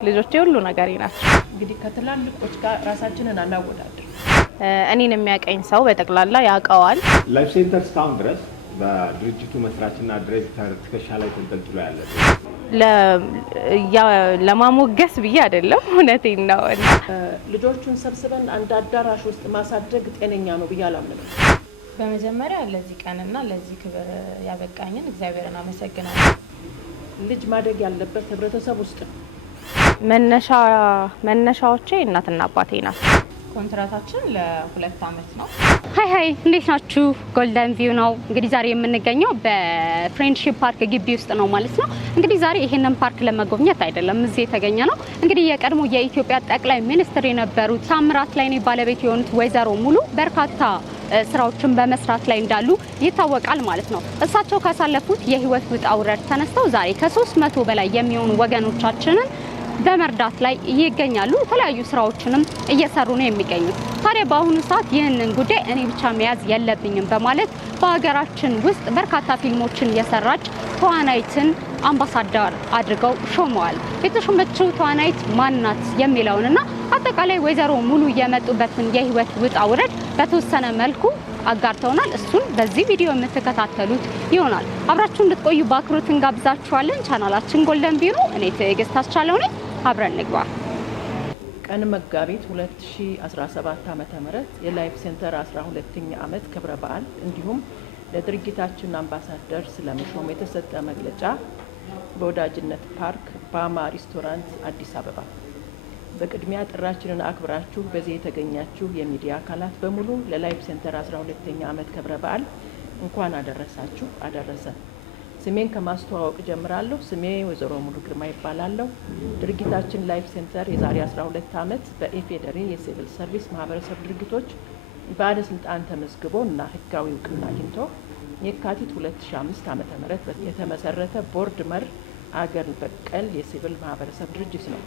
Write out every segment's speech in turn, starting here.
ልጆቼ ሁሉ ነገሬ ናቸው። እንግዲህ ከትላልቆች ጋር ራሳችንን አናወዳድር። እኔን የሚያቀኝ ሰው በጠቅላላ ያውቀዋል። ላይፍ ሴንተር እስካሁን ድረስ በድርጅቱ መስራችና ዳይሬክተር ትከሻ ላይ ተንጠልጥሎ ያለ ለማሞገስ ብዬ አይደለም፣ እውነቴን ነው። ልጆቹን ሰብስበን አንድ አዳራሽ ውስጥ ማሳደግ ጤነኛ ነው ብዬ አላምንም። በመጀመሪያ ለዚህ ቀንና ለዚህ ክብር ያበቃኝን እግዚአብሔርን አመሰግናለሁ። ልጅ ማደግ ያለበት ህብረተሰብ ውስጥ ነው። መነሻዎቼ እናትና አባቴ ናቸው። ኮንትራታችን ለ2 አመት ነው። ሃይ እንዴት ናችሁ? ጎልደን ቪው ነው። እንግዲህ ዛሬ የምንገኘው በፍሬንድሺፕ ፓርክ ግቢ ውስጥ ነው ማለት ነው። እንግዲህ ዛሬ ይሄንን ፓርክ ለመጎብኘት አይደለም እዚህ የተገኘ ነው። እንግዲህ የቀድሞ የኢትዮጵያ ጠቅላይ ሚኒስትር የነበሩት ታምራት ላይኔ ባለቤት የሆኑት ወይዘሮ ሙሉ በርካታ ስራዎችን በመስራት ላይ እንዳሉ ይታወቃል ማለት ነው። እሳቸው ካሳለፉት የህይወት ውጣ ውረድ ተነስተው ዛሬ ከ300 በላይ የሚሆኑ ወገኖቻችንን በመርዳት ላይ ይገኛሉ። የተለያዩ ስራዎችንም እየሰሩ ነው የሚገኙት። ታዲያ በአሁኑ ሰዓት ይህንን ጉዳይ እኔ ብቻ መያዝ የለብኝም በማለት በሀገራችን ውስጥ በርካታ ፊልሞችን የሰራች ተዋናይትን አምባሳደር አድርገው ሾመዋል። የተሾመችው ተዋናይት ማናት የሚለውንና አጠቃላይ ወይዘሮ ሙሉ የመጡበትን የህይወት ውጣ ውረድ በተወሰነ መልኩ አጋርተውናል። እሱን በዚህ ቪዲዮ የምትከታተሉት ይሆናል። አብራችሁ እንድትቆዩ በአክብሮት እንጋብዛችኋለን። ቻናላችን ጎልደን ቪው ነው። እኔ ትዕግስት አስቻለው ነኝ። አብረን እንግባ። ቀን መጋቢት 2017 ዓ.ም የላይፍ ሴንተር 12ኛ ዓመት ክብረ በዓል እንዲሁም ለድርጅታችን አምባሳደር ስለመሾም የተሰጠ መግለጫ በወዳጅነት ፓርክ ባማ ሬስቶራንት አዲስ አበባ። በቅድሚያ ጥራችንን አክብራችሁ በዚህ የተገኛችሁ የሚዲያ አካላት በሙሉ ለላይፍ ሴንተር 12ኛ ዓመት ክብረ በዓል እንኳን አደረሳችሁ አደረሰን። ስሜን ከማስተዋወቅ ጀምራለሁ። ስሜ ወይዘሮ ሙሉ ግርማ ይባላለሁ። ድርጅታችን ላይፍ ሴንተር የዛሬ 12 ዓመት በኢፌዴሪ የሲቪል ሰርቪስ ማህበረሰብ ድርጅቶች ባለስልጣን ተመዝግቦ እና ህጋዊ እውቅና አግኝቶ የካቲት 2005 ዓ.ም የተመሰረተ ቦርድ መር አገር በቀል የሲቪል ማህበረሰብ ድርጅት ነው።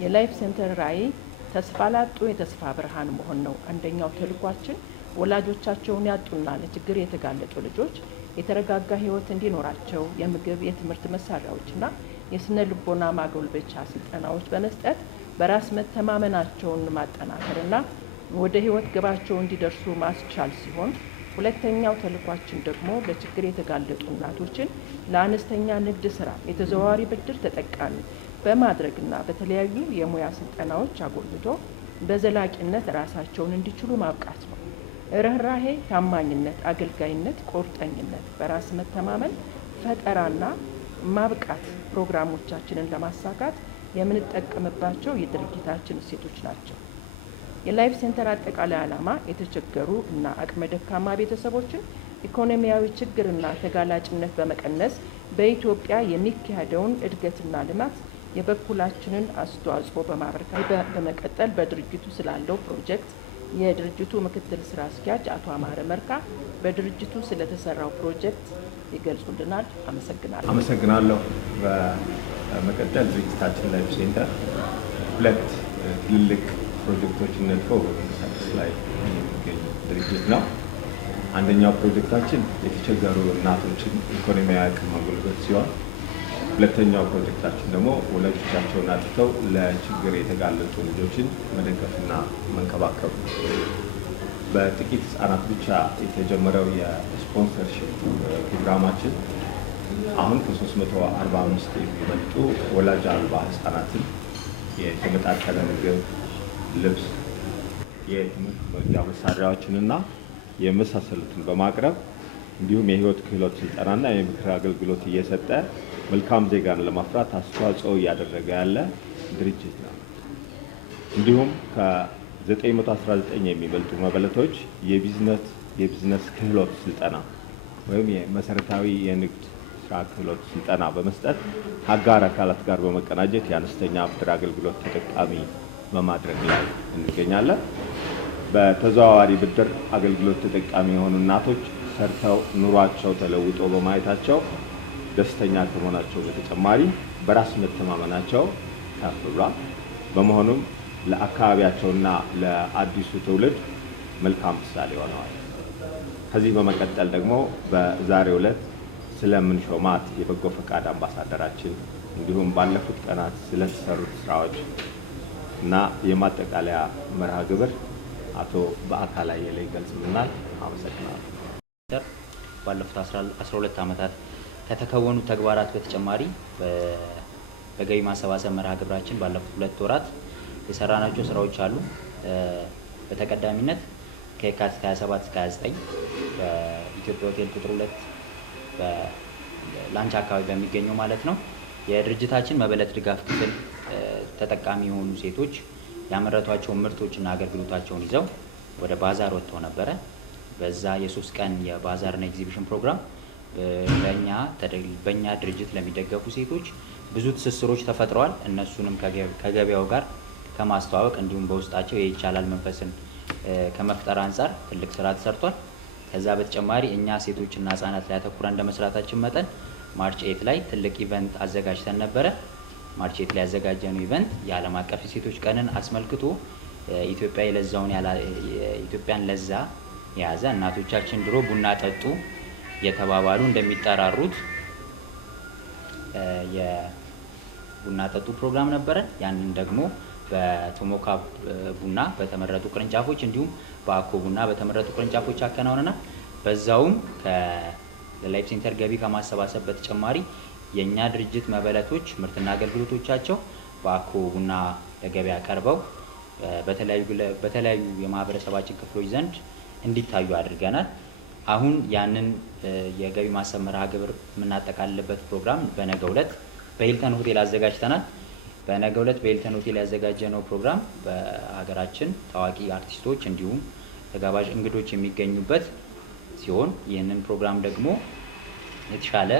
የላይፍ ሴንተር ራዕይ ተስፋ ላጡ የተስፋ ብርሃን መሆን ነው። አንደኛው ተልኳችን ወላጆቻቸውን ያጡና ለችግር የተጋለጡ ልጆች የተረጋጋ ህይወት እንዲኖራቸው የምግብ፣ የትምህርት መሳሪያዎችና የስነ ልቦና ማጎልበቻ ስልጠናዎች በመስጠት በራስ መተማመናቸውን ማጠናከርና ወደ ህይወት ግባቸው እንዲደርሱ ማስቻል ሲሆን፣ ሁለተኛው ተልኳችን ደግሞ ለችግር የተጋለጡ እናቶችን ለአነስተኛ ንግድ ስራ የተዘዋዋሪ ብድር ተጠቃሚ በማድረግና በተለያዩ የሙያ ስልጠናዎች አጎልብቶ በዘላቂነት ራሳቸውን እንዲችሉ ማብቃት ነው። ርህራሄ፣ ታማኝነት፣ አገልጋይነት፣ ቁርጠኝነት፣ በራስ መተማመን፣ ፈጠራና ማብቃት ፕሮግራሞቻችንን ለማሳካት የምንጠቀምባቸው የድርጅታችን እሴቶች ናቸው። የላይፍ ሴንተር አጠቃላይ ዓላማ የተቸገሩ እና አቅመ ደካማ ቤተሰቦችን ኢኮኖሚያዊ ችግርና ተጋላጭነት በመቀነስ በኢትዮጵያ የሚካሄደውን እድገትና ልማት የበኩላችንን አስተዋጽኦ በማበርከት በመቀጠል በድርጅቱ ስላለው ፕሮጀክት የድርጅቱ ምክትል ስራ አስኪያጅ አቶ አማረ መርካ በድርጅቱ ስለተሰራው ፕሮጀክት ይገልጹልናል። አመሰግናለሁ። በመቀጠል ድርጅታችን ላይፍ ሴንተር 2 ትልልቅ ፕሮጀክቶችን ነድፎ በመንቀሳቀስ ላይ የሚገኝ ድርጅት ነው። አንደኛው ፕሮጀክታችን የተቸገሩ እናቶችን ኢኮኖሚያዊ አቅም ማጎልበት ሲሆን፣ ሁለተኛው ፕሮጀክታችን ደግሞ ወላጆቻቸውን አጥተው ለችግር የተጋለጡ ልጆችን መደገፍና መንከባከብ ነው። በጥቂት ህጻናት ብቻ የተጀመረው የስፖንሰርሺፕ ፕሮግራማችን አሁን ከ345 የሚበልጡ ወላጅ አልባ ህጻናትን የተመጣጠነ ምግብ፣ ልብስ፣ የትምህርት መርጃ መሳሪያዎችንና የመሳሰሉትን በማቅረብ እንዲሁም የህይወት ክህሎት ስልጠናና የምክር አገልግሎት እየሰጠ መልካም ዜጋን ለማፍራት አስተዋጽኦ እያደረገ ያለ ድርጅት ነው። እንዲሁም ከ919 የሚበልጡ መበለቶች የቢዝነስ ክህሎት ስልጠና ወይም የመሰረታዊ የንግድ ስራ ክህሎት ስልጠና በመስጠት አጋር አካላት ጋር በመቀናጀት የአነስተኛ ብድር አገልግሎት ተጠቃሚ በማድረግ ላይ እንገኛለን። በተዘዋዋሪ ብድር አገልግሎት ተጠቃሚ የሆኑ እናቶች ሰርተው ኑሯቸው ተለውጦ በማየታቸው ደስተኛ ከመሆናቸው በተጨማሪ በራስ መተማመናቸው ከፍ ብሏል። በመሆኑም ለአካባቢያቸውና ለአዲሱ ትውልድ መልካም ምሳሌ ሆነዋል። ከዚህ በመቀጠል ደግሞ በዛሬው ዕለት ስለምንሾማት የበጎ ፈቃድ አምባሳደራችን እንዲሁም ባለፉት ቀናት ስለተሰሩት ስራዎች እና የማጠቃለያ መርሃ ግብር አቶ በአካል አየለ ይገልጽልናል። አመሰግናለሁ። ባለፉት 12 ዓመታት ከተከወኑ ተግባራት በተጨማሪ በገቢ ማሰባሰብ መርሃ ግብራችን ባለፉት 2 ወራት የሰራናቸው ስራዎች አሉ። በተቀዳሚነት ከየካቲት 27 እስከ 29 በኢትዮጵያ ሆቴል ቁጥር 2 በላንች አካባቢ በሚገኘው ማለት ነው የድርጅታችን መበለት ድጋፍ ክፍል ተጠቃሚ የሆኑ ሴቶች ያመረቷቸውን ምርቶችና አገልግሎታቸውን ይዘው ወደ ባዛር ወጥተው ነበረ። በዛ የ3 ቀን የባዛርና ኤግዚቢሽን ፕሮግራም በእኛ ድርጅት ለሚደገፉ ሴቶች ብዙ ትስስሮች ተፈጥረዋል። እነሱንም ከገበያው ጋር ከማስተዋወቅ እንዲሁም በውስጣቸው የይቻላል መንፈስን ከመፍጠር አንጻር ትልቅ ስራ ተሰርቷል። ከዛ በተጨማሪ እኛ ሴቶችና ህጻናት ላይ አተኩረን እንደመስራታችን መጠን ማርች 8 ላይ ትልቅ ኢቨንት አዘጋጅተን ነበረ። ማርች 8 ላይ ያዘጋጀነው ኢቨንት የዓለም አቀፍ የሴቶች ቀንን አስመልክቶ ኢትዮጵያን ለዛ የያዘ እናቶቻችን ድሮ ቡና ጠጡ የተባባሉ እንደሚጠራሩት የቡና ጠጡ ፕሮግራም ነበረ። ያንን ደግሞ በቶሞካ ቡና በተመረጡ ቅርንጫፎች እንዲሁም በአኮ ቡና በተመረጡ ቅርንጫፎች አከናውነናል። በዛውም ለላይፍ ሴንተር ገቢ ከማሰባሰብ በተጨማሪ የእኛ ድርጅት መበለቶች ምርትና አገልግሎቶቻቸው በአኮ ቡና ለገበያ ቀርበው በተለያዩ የማህበረሰባችን ክፍሎች ዘንድ እንዲታዩ አድርገናል። አሁን ያንን የገቢ ማሰብ መርሃ ግብር የምናጠቃልልበት ፕሮግራም በነገው ዕለት በሂልተን ሆቴል አዘጋጅተናል። በነገው ዕለት በሂልተን ሆቴል ያዘጋጀነው ፕሮግራም በሀገራችን ታዋቂ አርቲስቶች እንዲሁም ተጋባዥ እንግዶች የሚገኙበት ሲሆን ይህንን ፕሮግራም ደግሞ የተሻለ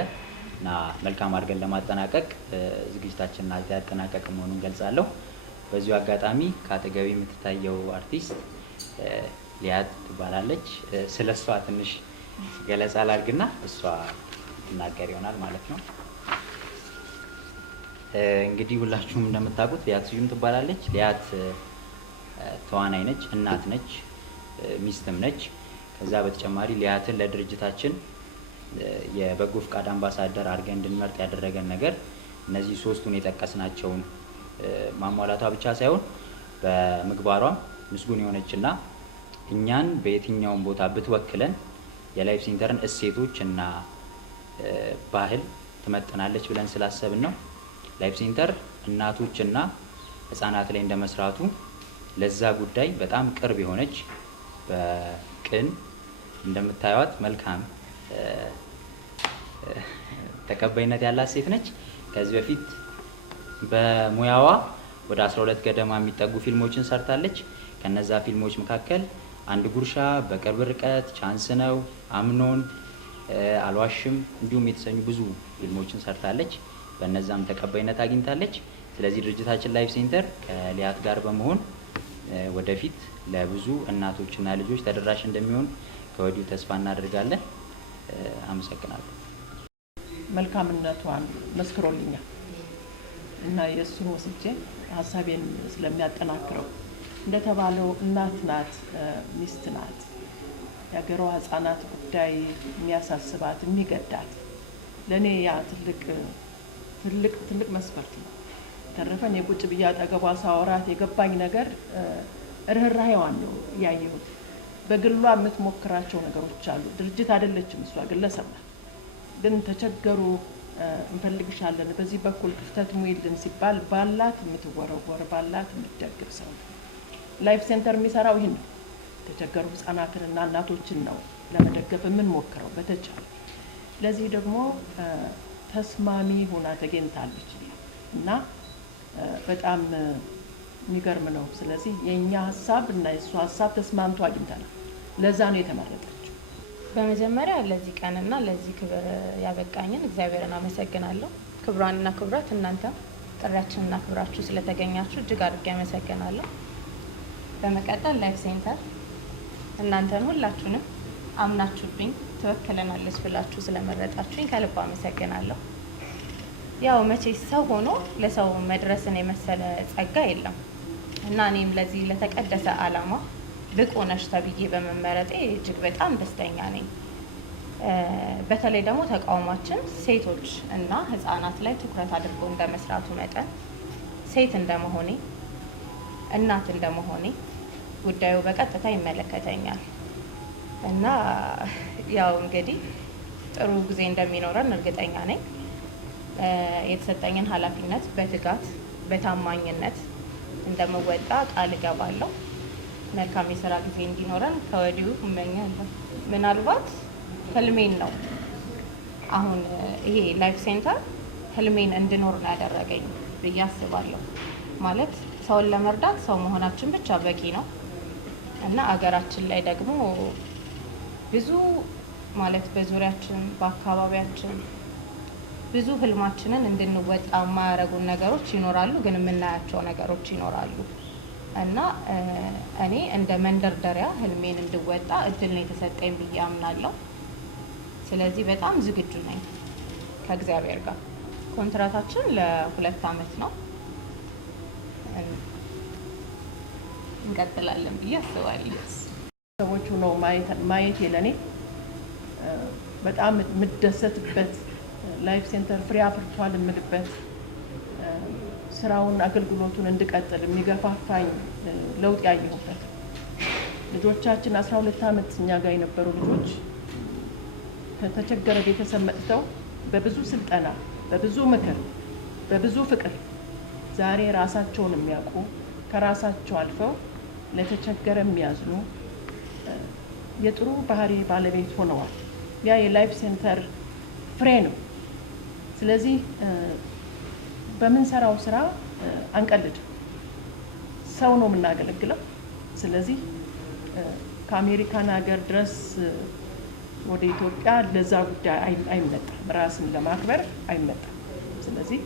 እና መልካም አድርገን ለማጠናቀቅ ዝግጅታችንን ያጠናቀቅ መሆኑን ገልጻለሁ። በዚሁ አጋጣሚ ከአጠገቢ የምትታየው አርቲስት ሊያት ትባላለች። ስለሷ ትንሽ ገለጻ ላድርግና እሷ ትናገር ይሆናል ማለት ነው። እንግዲህ ሁላችሁም እንደምታውቁት ሊያት ስዩም ትባላለች። ሊያት ተዋናይ ነች፣ እናት ነች፣ ሚስትም ነች። ከዛ በተጨማሪ ሊያትን ለድርጅታችን የበጎ ፍቃድ አምባሳደር አድርገን እንድንመርጥ ያደረገን ነገር እነዚህ 3ቱን የጠቀስናቸውን ማሟላቷ ብቻ ሳይሆን በምግባሯም ምስጉን የሆነችና እኛን በየትኛውም ቦታ ብትወክለን የላይፍ ሴንተርን እሴቶች እና ባህል ትመጥናለች ብለን ስላሰብን ነው። ላይፍ ሴንተር እናቶችና ህጻናት ላይ እንደመስራቱ ለዛ ጉዳይ በጣም ቅርብ የሆነች በቅን እንደምታዩት መልካም ተቀባይነት ያላት ሴት ነች። ከዚህ በፊት በሙያዋ ወደ 12 ገደማ የሚጠጉ ፊልሞችን ሰርታለች። ከነዛ ፊልሞች መካከል አንድ ጉርሻ፣ በቅርብ ርቀት፣ ቻንስ ነው፣ አምኖን፣ አልዋሽም እንዲሁም የተሰኙ ብዙ ፊልሞችን ሰርታለች። በነዛም ተቀባይነት አግኝታለች። ስለዚህ ድርጅታችን ላይፍ ሴንተር ከሊያት ጋር በመሆን ወደፊት ለብዙ እናቶችና ልጆች ተደራሽ እንደሚሆን ከወዲሁ ተስፋ እናደርጋለን። አመሰግናለሁ። መልካምነቷን መስክሮልኛል እና የእሱን ወስጄ ሀሳቤን ስለሚያጠናክረው እንደተባለው እናት ናት፣ ሚስት ናት። የሀገሯ ህጻናት ጉዳይ የሚያሳስባት የሚገዳት ለእኔ ያ ትልቅ መስፈርት ነው። ተረፈን የቁጭ ብዬ አጠገቧ ሳወራት የገባኝ ነገር ርህራሄዋን ነው ያየሁት። በግሏ የምትሞክራቸው ነገሮች አሉ። ድርጅት አይደለችም እሷ፣ ግለሰብ ናት። ግን ተቸገሩ፣ እንፈልግሻለን፣ በዚህ በኩል ክፍተት ሙይልን ሲባል ባላት የምትወረወር ባላት የምትደግፍ ሰው። ላይፍ ሴንተር የሚሰራው ይህን ነው። የተቸገሩ ህጻናትንና እናቶችን ነው ለመደገፍ የምንሞክረው በተቻለ። ለዚህ ደግሞ ተስማሚ ሆና ተገኝታለች እና በጣም የሚገርም ነው። ስለዚህ የእኛ ሀሳብ እና የእሱ ሀሳብ ተስማምቶ አግኝተናል። ለዛ ነው የተመረጠችው። በመጀመሪያ ለዚህ ቀንና ለዚህ ክብር ያበቃኝን እግዚአብሔርን አመሰግናለሁ። ክብሯንና ክብራት እናንተ ጥሪያችንና ክብራችሁ ስለተገኛችሁ እጅግ አድርጌ አመሰግናለሁ። በመቀጠል ላይፍ ሴንተር እናንተን ሁላችሁንም አምናችሁብኝ ትወክለናለች ብላችሁ ስለመረጣችሁኝ ከልብ አመሰግናለሁ። ያው መቼ ሰው ሆኖ ለሰው መድረስን የመሰለ ጸጋ የለም እና እኔም ለዚህ ለተቀደሰ ዓላማ ብቁ ነሽ ተብዬ በመመረጤ እጅግ በጣም ደስተኛ ነኝ። በተለይ ደግሞ ተቋማችን ሴቶች እና ህፃናት ላይ ትኩረት አድርጎ እንደመስራቱ መጠን ሴት እንደመሆኔ እናት እንደመሆኔ ጉዳዩ በቀጥታ ይመለከተኛል እና ያው እንግዲህ ጥሩ ጊዜ እንደሚኖረን እርግጠኛ ነኝ። የተሰጠኝን ኃላፊነት በትጋት በታማኝነት እንደምወጣ ቃል እገባለሁ። መልካም የስራ ጊዜ እንዲኖረን ከወዲሁ እመኛለሁ። ምናልባት ህልሜን ነው አሁን ይሄ ላይፍ ሴንተር ህልሜን እንድኖር ነው ያደረገኝ ብዬ አስባለሁ። ማለት ሰውን ለመርዳት ሰው መሆናችን ብቻ በቂ ነው እና አገራችን ላይ ደግሞ ብዙ ማለት በዙሪያችን በአካባቢያችን ብዙ ህልማችንን እንድንወጣ የማያደርጉን ነገሮች ይኖራሉ፣ ግን የምናያቸው ነገሮች ይኖራሉ እና እኔ እንደ መንደርደሪያ ህልሜን እንድወጣ እድል ነው የተሰጠኝ ብዬ አምናለሁ። ስለዚህ በጣም ዝግጁ ነኝ ከእግዚአብሔር ጋር። ኮንትራታችን ለ2 ዓመት ነው። እንቀጥላለን ብዬ አስባለሁ። ሰዎቹ ነው ማየት ለኔ በጣም የምደሰትበት ላይፍ ሴንተር ፍሬ አፍርቷል የምልበት ስራውን አገልግሎቱን እንድቀጥል የሚገፋፋኝ ለውጥ ያየሁበት ልጆቻችን 12 ዓመት እኛ ጋር የነበሩ ልጆች ከተቸገረ ቤተሰብ መጥተው በብዙ ስልጠና በብዙ ምክር በብዙ ፍቅር ዛሬ ራሳቸውን የሚያውቁ ከራሳቸው አልፈው ለተቸገረ የሚያዝኑ የጥሩ ባህሪ ባለቤት ሆነዋል። ያ የላይፍ ሴንተር ፍሬ ነው። ስለዚህ በምንሰራው ስራ አንቀልድ፣ ሰው ነው የምናገለግለው። ስለዚህ ከአሜሪካን ሀገር ድረስ ወደ ኢትዮጵያ ለዛ ጉዳይ አይመጣም፣ ራስን ለማክበር አይመጣም። ስለዚህ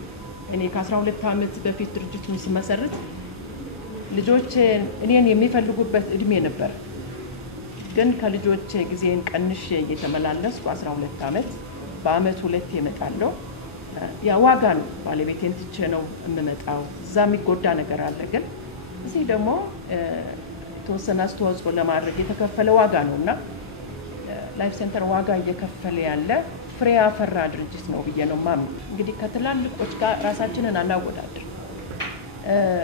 እኔ ከ12 ዓመት በፊት ድርጅቱን ስመሰርት ልጆች እኔን የሚፈልጉበት እድሜ ነበር። ግን ከልጆች ጊዜን ቀንሼ እየተመላለስኩ 12 ዓመት በአመት 2 እመጣለሁ። ያ ዋጋ ነው። ባለቤቴን ትቼ ነው የምመጣው። እዛ የሚጎዳ ነገር አለ። ግን እዚህ ደግሞ የተወሰነ አስተዋጽኦ ለማድረግ የተከፈለ ዋጋ ነው እና ላይፍ ሴንተር ዋጋ እየከፈለ ያለ ፍሬ ያፈራ ድርጅት ነው ብዬ ነው ማምነው። እንግዲህ ከትላልቆች ጋር ራሳችንን አናወዳድር።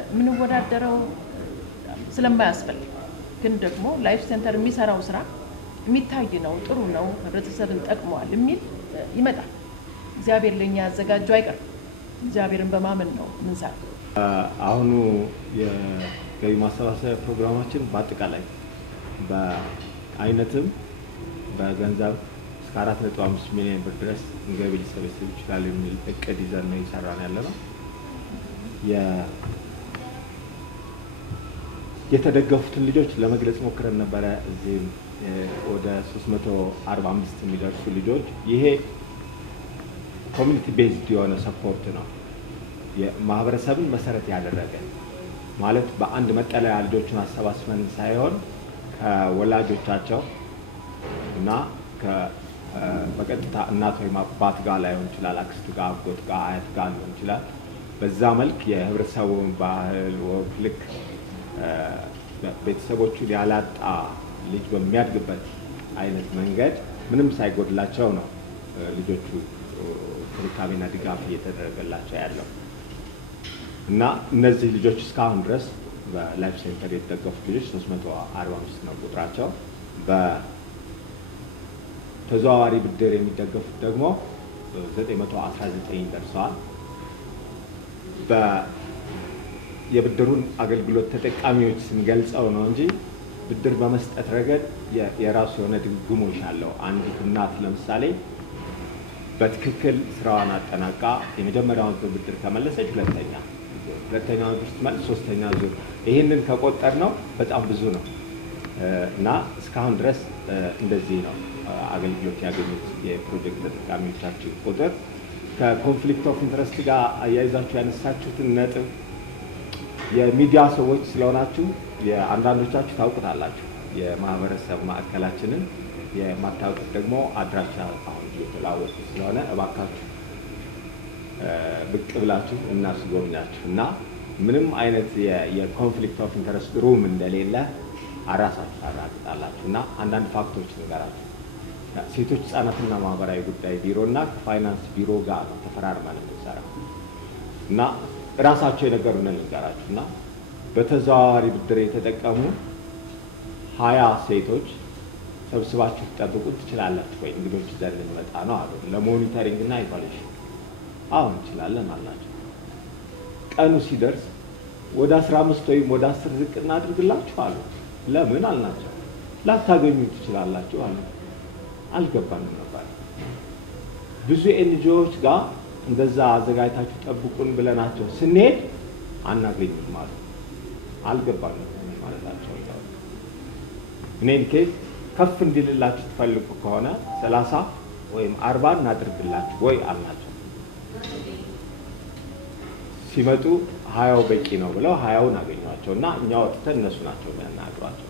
የምንወዳደረው ስለማያስፈልግ ግን ደግሞ ላይፍ ሴንተር የሚሰራው ስራ የሚታይ ነው፣ ጥሩ ነው፣ ህብረተሰብን ጠቅመዋል የሚል ይመጣል። እግዚአብሔር ለኛ ያዘጋጀው አይቀርም። እግዚአብሔርን በማመን ነው ምንሰራ። አሁኑ የገቢ ማሰባሰቢያ ፕሮግራማችን በአጠቃላይ በአይነትም በገንዘብ እስከ 4.5 ሚሊዮን ብር ድረስ ገቢ ሊሰበስብ ይችላል የሚል እቅድ ይዘን ነው እየሰራን ያለነው። የተደገፉትን ልጆች ለመግለጽ ሞክረን ነበረ። እዚህም ወደ 345 የሚደርሱ ልጆች ይሄ ኮሚኒቲ ቤዝድ የሆነ ሰፖርት ነው። የማህበረሰብን መሰረት ያደረገ ማለት በአንድ መጠለያ ልጆችን አሰባስበን ሳይሆን ከወላጆቻቸው እና በቀጥታ እናት ወይም አባት ጋር ላይሆን ይችላል፣ አክስት ጋር፣ አጎት ጋር፣ አያት ጋር ሊሆን ይችላል። በዛ መልክ የህብረተሰቡን ባህል ወግ ልክ ቤተሰቦቹን ያላጣ ልጅ በሚያድግበት አይነት መንገድ ምንም ሳይጎድላቸው ነው ልጆቹ እንክብካቤና ድጋፍ እየተደረገላቸው ያለው እና እነዚህ ልጆች እስካሁን ድረስ በላይፍ ሴንተር የተደገፉት ልጆች 345 ነው ቁጥራቸው። በተዘዋዋሪ ብድር የሚደገፉት ደግሞ 919 ደርሰዋል። የብድሩን አገልግሎት ተጠቃሚዎች ስንገልጸው ነው እንጂ ብድር በመስጠት ረገድ የራሱ የሆነ ድግግሞሽ አለው። አንዲት እናት ለምሳሌ በትክክል ስራዋን አጠናቃ የመጀመሪያውን ዙር ብድር ከመለሰች ሁለተኛውን ዙር ስትመልስ ሶስተኛ ዙር፣ ይህንን ከቆጠር ነው በጣም ብዙ ነው እና እስካሁን ድረስ እንደዚህ ነው አገልግሎት ያገኙት የፕሮጀክት ተጠቃሚዎቻችን ቁጥር። ከኮንፍሊክት ኦፍ ኢንትረስት ጋር አያይዛችሁ ያነሳችሁትን ነጥብ የሚዲያ ሰዎች ስለሆናችሁ የአንዳንዶቻችሁ ታውቁታላችሁ። የማህበረሰብ ማዕከላችንን የማታውቁት ደግሞ አድራሻ አሁን እየተለዋወጡ ስለሆነ እባካችሁ ብቅ ብላችሁ እናስጎብኛችሁ እና ምንም አይነት የኮንፍሊክት ኦፍ ኢንተረስት ሩም እንደሌለ አራሳችሁ አራግጣላችሁ እና አንዳንድ ፋክቶች ንገራችሁ። ሴቶች ህጻናትና ማህበራዊ ጉዳይ ቢሮና ከፋይናንስ ቢሮ ጋር ተፈራርመን እንሰራለን እና ራሳቸው የነገሩንን ልንገራችሁና በተዘዋዋሪ ብድር የተጠቀሙ 20 ሴቶች ሰብስባችሁ ትጠብቁት ትችላላችሁ ወይ? እንግዶች ዘንድ እንመጣ ነው አሉ። ለሞኒተሪንግ እና ኢቫሉዌሽን አሁን እንችላለን አላቸው። ቀኑ ሲደርስ ወደ 15 ወይም ወደ 10 ዝቅ እናድርግላችሁ አሉ። ለምን አልናቸው። ላታገኙ ትችላላችሁ አሉ። አልገባንም ነበር። ብዙ ኤንጂኦዎች ጋር እንደዛ አዘጋጅታችሁ ጠብቁን ብለናቸው ስንሄድ አናገኝም ማለት አልገባንም ማለታቸው። እኔን ኬስ ከፍ እንዲልላችሁ ትፈልጉ ከሆነ 30 ወይም 40 እናድርግላችሁ ወይ አልናቸው። ሲመጡ 20 በቂ ነው ብለው 20ውን አገኟቸው እና እኛ ወጥተን እነሱ ናቸው የሚያናግሯቸው።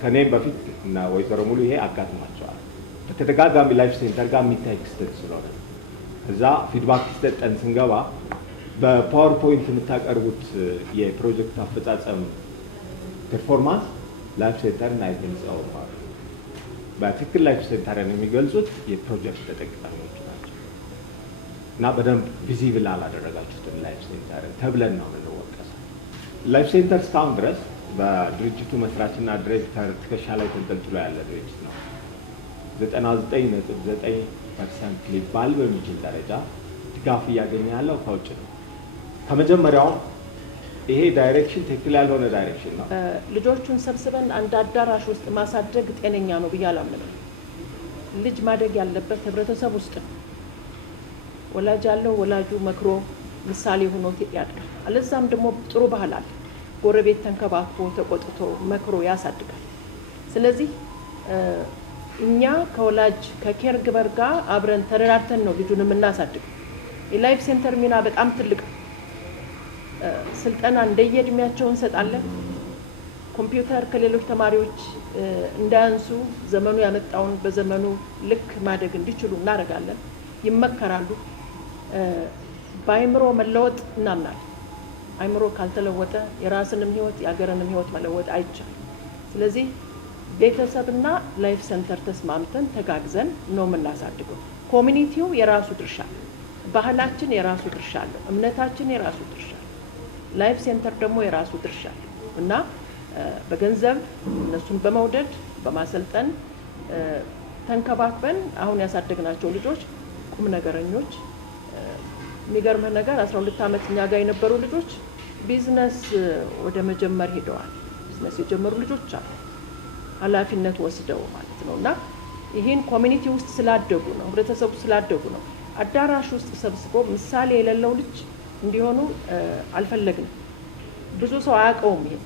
ከኔም በፊት እና ወይዘሮ ሙሉ ይሄ አጋጥሟቸዋል። በተደጋጋሚ ላይፍ ሴንተር ጋር የሚታይ ክስተት ስለሆነ እዛ ፊድባክ ሲሰጠን ስንገባ በፓወርፖይንት የምታቀርቡት የፕሮጀክት አፈጻጸም ፐርፎርማንስ ላይፍ ሴንተርን አይገልጸውም ማለት ነው። በትክክል ላይፍ ሴንተርን የሚገልጹት የፕሮጀክት ተጠቃሚዎች ናቸው እና በደንብ ቪዚብል አላደረጋችሁትም ላይፍ ሴንተርን ተብለን ነው የምንወቀሰው። ላይፍ ሴንተር እስካሁን ድረስ በድርጅቱ መስራችና ዲሬክተር ትከሻ ላይ ተንጠልጥሎ ያለ ድርጅት ነው። 99.9% ሊባል በሚችል ደረጃ ድጋፍ እያገኘ ያለው ከውጭ ነው። ከመጀመሪያው ይሄ ዳይሬክሽን ትክክል ያልሆነ ዳይሬክሽን ነው። ልጆቹን ሰብስበን አንድ አዳራሽ ውስጥ ማሳደግ ጤነኛ ነው ብዬ አላምንም። ልጅ ማደግ ያለበት ህብረተሰብ ውስጥ ነው። ወላጅ ያለው ወላጁ መክሮ ምሳሌ ሆኖ ያድጋል። አለዛም ደግሞ ጥሩ ባህል አለ። ጎረቤት ተንከባክቦ ተቆጥቶ መክሮ ያሳድጋል። ስለዚህ እኛ ከወላጅ ከኬር ግበር ጋር አብረን ተረዳርተን ነው ልጁን የምናሳድገው። የላይፍ ሴንተር ሚና በጣም ትልቅ ነው። ስልጠና እንደየእድሜያቸው እንሰጣለን። ኮምፒውተር ከሌሎች ተማሪዎች እንዳያንሱ ዘመኑ ያመጣውን በዘመኑ ልክ ማደግ እንዲችሉ እናደርጋለን። ይመከራሉ። በአይምሮ መለወጥ እናምናለን። አይምሮ ካልተለወጠ የራስንም ህይወት የሀገርንም ህይወት መለወጥ አይቻልም። ስለዚህ ቤተሰብና ላይፍ ሴንተር ተስማምተን ተጋግዘን ነው የምናሳድገው። ኮሚኒቲው የራሱ ድርሻ አለው። ባህላችን የራሱ ድርሻ አለው። እምነታችን የራሱ ድርሻ አለው። ላይፍ ሴንተር ደግሞ የራሱ ድርሻ አለው እና በገንዘብ እነሱን በመውደድ በማሰልጠን ተንከባክበን አሁን ያሳደግናቸው ልጆች ቁም ነገረኞች። የሚገርምህ ነገር 12 ዓመት እኛ ጋር የነበሩ ልጆች ቢዝነስ ወደ መጀመር ሄደዋል። ቢዝነስ የጀመሩ ልጆች አሉ፣ ኃላፊነት ወስደው ማለት ነው። እና ይህን ኮሚኒቲ ውስጥ ስላደጉ ነው፣ ህብረተሰቡ ስላደጉ ነው። አዳራሽ ውስጥ ሰብስቦ ምሳሌ የሌለው ልጅ እንዲሆኑ አልፈለግንም። ብዙ ሰው አያውቀውም፣ ይሄ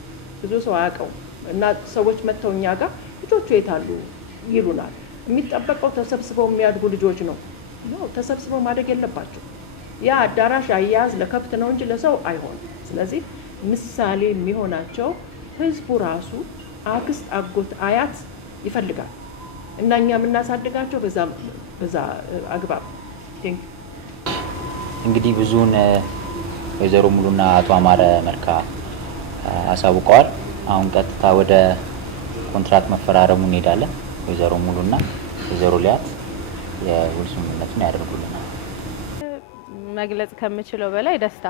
ብዙ ሰው አያውቀውም። እና ሰዎች መጥተው እኛ ጋር ልጆቹ የታሉ ይሉናል። የሚጠበቀው ተሰብስበው የሚያድጉ ልጆች ነው። ተሰብስበው ማደግ የለባቸው። ያ አዳራሽ አያያዝ ለከብት ነው እንጂ ለሰው አይሆንም። ስለዚህ ምሳሌ የሚሆናቸው ህዝቡ ራሱ አክስት፣ አጎት፣ አያት ይፈልጋል እና እኛ የምናሳድጋቸው በዛ አግባብ። እንግዲህ ብዙውን ወይዘሮ ሙሉና አቶ አማረ መልካ አሳውቀዋል። አሁን ቀጥታ ወደ ኮንትራት መፈራረሙ እንሄዳለን። ወይዘሮ ሙሉና ወይዘሮ ሊያት የውል ስምምነቱን ያደርጉልናል። መግለጽ ከምችለው በላይ ደስታ፣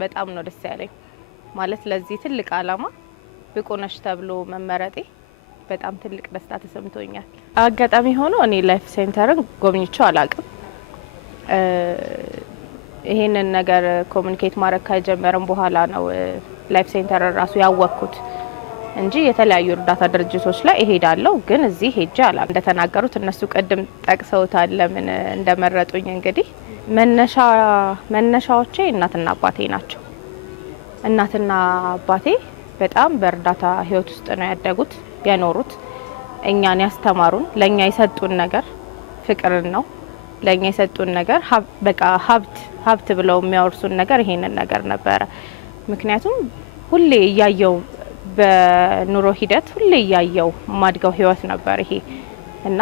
በጣም ነው ደስ ያለኝ። ማለት ለዚህ ትልቅ አላማ ብቁ ነሽ ተብሎ መመረጤ በጣም ትልቅ ደስታ ተሰምቶኛል። አጋጣሚ ሆኖ እኔ ላይፍ ሴንተርን ጎብኝቼው አላውቅም። ይሄንን ነገር ኮሙኒኬት ማድረግ ከጀመረን በኋላ ነው ላይፍ ሴንተር ራሱ ያወቅኩት እንጂ የተለያዩ እርዳታ ድርጅቶች ላይ እሄዳለሁ፣ ግን እዚህ ሄጄ አላውቅም። እንደተናገሩት እነሱ ቅድም ጠቅሰውታል ለምን እንደመረጡኝ። እንግዲህ መነሻዎቼ እናትና አባቴ ናቸው። እናትና አባቴ በጣም በእርዳታ ህይወት ውስጥ ነው ያደጉት የኖሩት። እኛን ያስተማሩን፣ ለኛ የሰጡን ነገር ፍቅርን ነው። ለኛ የሰጡን ነገር በቃ ሀብት ብለው የሚያወርሱን ነገር ይሄንን ነገር ነበረ። ምክንያቱም ሁሌ እያየው በኑሮ ሂደት ሁሌ እያየው ማድገው ህይወት ነበር ይሄ እና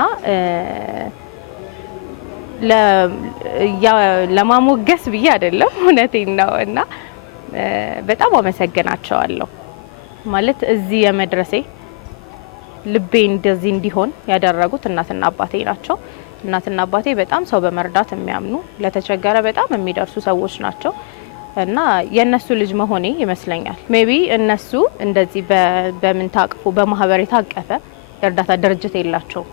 ለማሞገስ ብዬ አይደለም፣ እውነቴን ነው። እና በጣም አመሰግናቸዋለሁ። ማለት እዚህ የመድረሴ ልቤ እንደዚህ እንዲሆን ያደረጉት እናትና አባቴ ናቸው። እናትና አባቴ በጣም ሰው በመርዳት የሚያምኑ ለተቸገረ በጣም የሚደርሱ ሰዎች ናቸው እና የነሱ ልጅ መሆኔ ይመስለኛል። ሜቢ እነሱ እንደዚህ በምን ታቅፉ በማህበር የታቀፈ የእርዳታ ድርጅት የላቸውም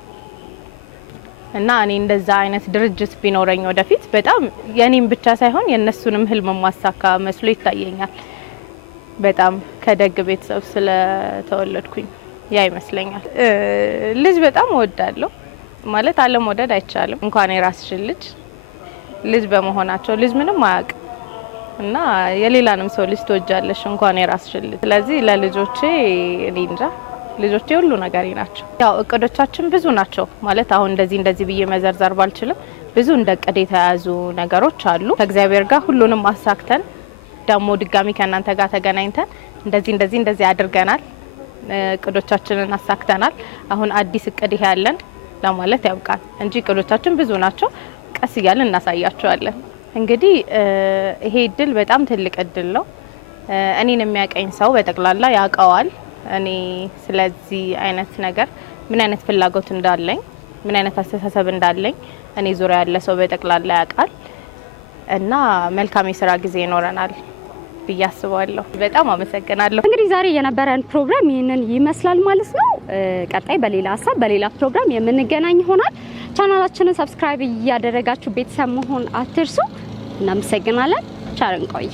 እና እኔ እንደዛ አይነት ድርጅት ቢኖረኝ ወደፊት በጣም የኔም ብቻ ሳይሆን የነሱንም ህልም ማሳካ መስሎ ይታየኛል። በጣም ከደግ ቤተሰብ ስለተወለድኩኝ ያ ይመስለኛል። ልጅ በጣም እወዳለሁ ማለት አለም ወደድ አይቻልም። እንኳን የራስሽን ልጅ በመሆናቸው ልጅ ምንም አያውቅ እና የሌላንም ሰው ልጅ ትወጃለሽ እንኳን የራስሽን ልጅ። ስለዚህ ለልጆቼ እኔ እንጃ ልጆቼ ሁሉ ነገሬ ናቸው። ያው እቅዶቻችን ብዙ ናቸው ማለት አሁን እንደዚህ ብዬ መዘርዘር ባልችልም ብዙ እንደ እቅድ የተያዙ ነገሮች አሉ። ከእግዚአብሔር ጋር ሁሉንም አሳክተን ደግሞ ድጋሚ ከእናንተ ጋር ተገናኝተን እንደዚህ አድርገናል፣ እቅዶቻችንን አሳክተናል። አሁን አዲስ እቅድ ይሄ ያለን ለማለት ያብቃል እንጂ እቅዶቻችን ብዙ ናቸው። ቀስ እያልን እናሳያቸዋለን። እንግዲህ ይሄ እድል በጣም ትልቅ እድል ነው። እኔን የሚያቀኝ ሰው በጠቅላላ ያውቀዋል። እኔ ስለዚህ አይነት ነገር ምን አይነት ፍላጎት እንዳለኝ፣ ምን አይነት አስተሳሰብ እንዳለኝ እኔ ዙሪያ ያለ ሰው በጠቅላላ ያውቃል እና መልካም የስራ ጊዜ ይኖረናል ብዬ አስባለሁ። በጣም አመሰግናለሁ። እንግዲህ ዛሬ የነበረን ፕሮግራም ይህንን ይመስላል ማለት ነው። ቀጣይ በሌላ ሀሳብ በሌላ ፕሮግራም የምንገናኝ ይሆናል። ቻናላችንን ሰብስክራይብ እያደረጋችሁ ቤተሰብ መሆን አትርሱ። እናመሰግናለን። ቻው እንቆይ።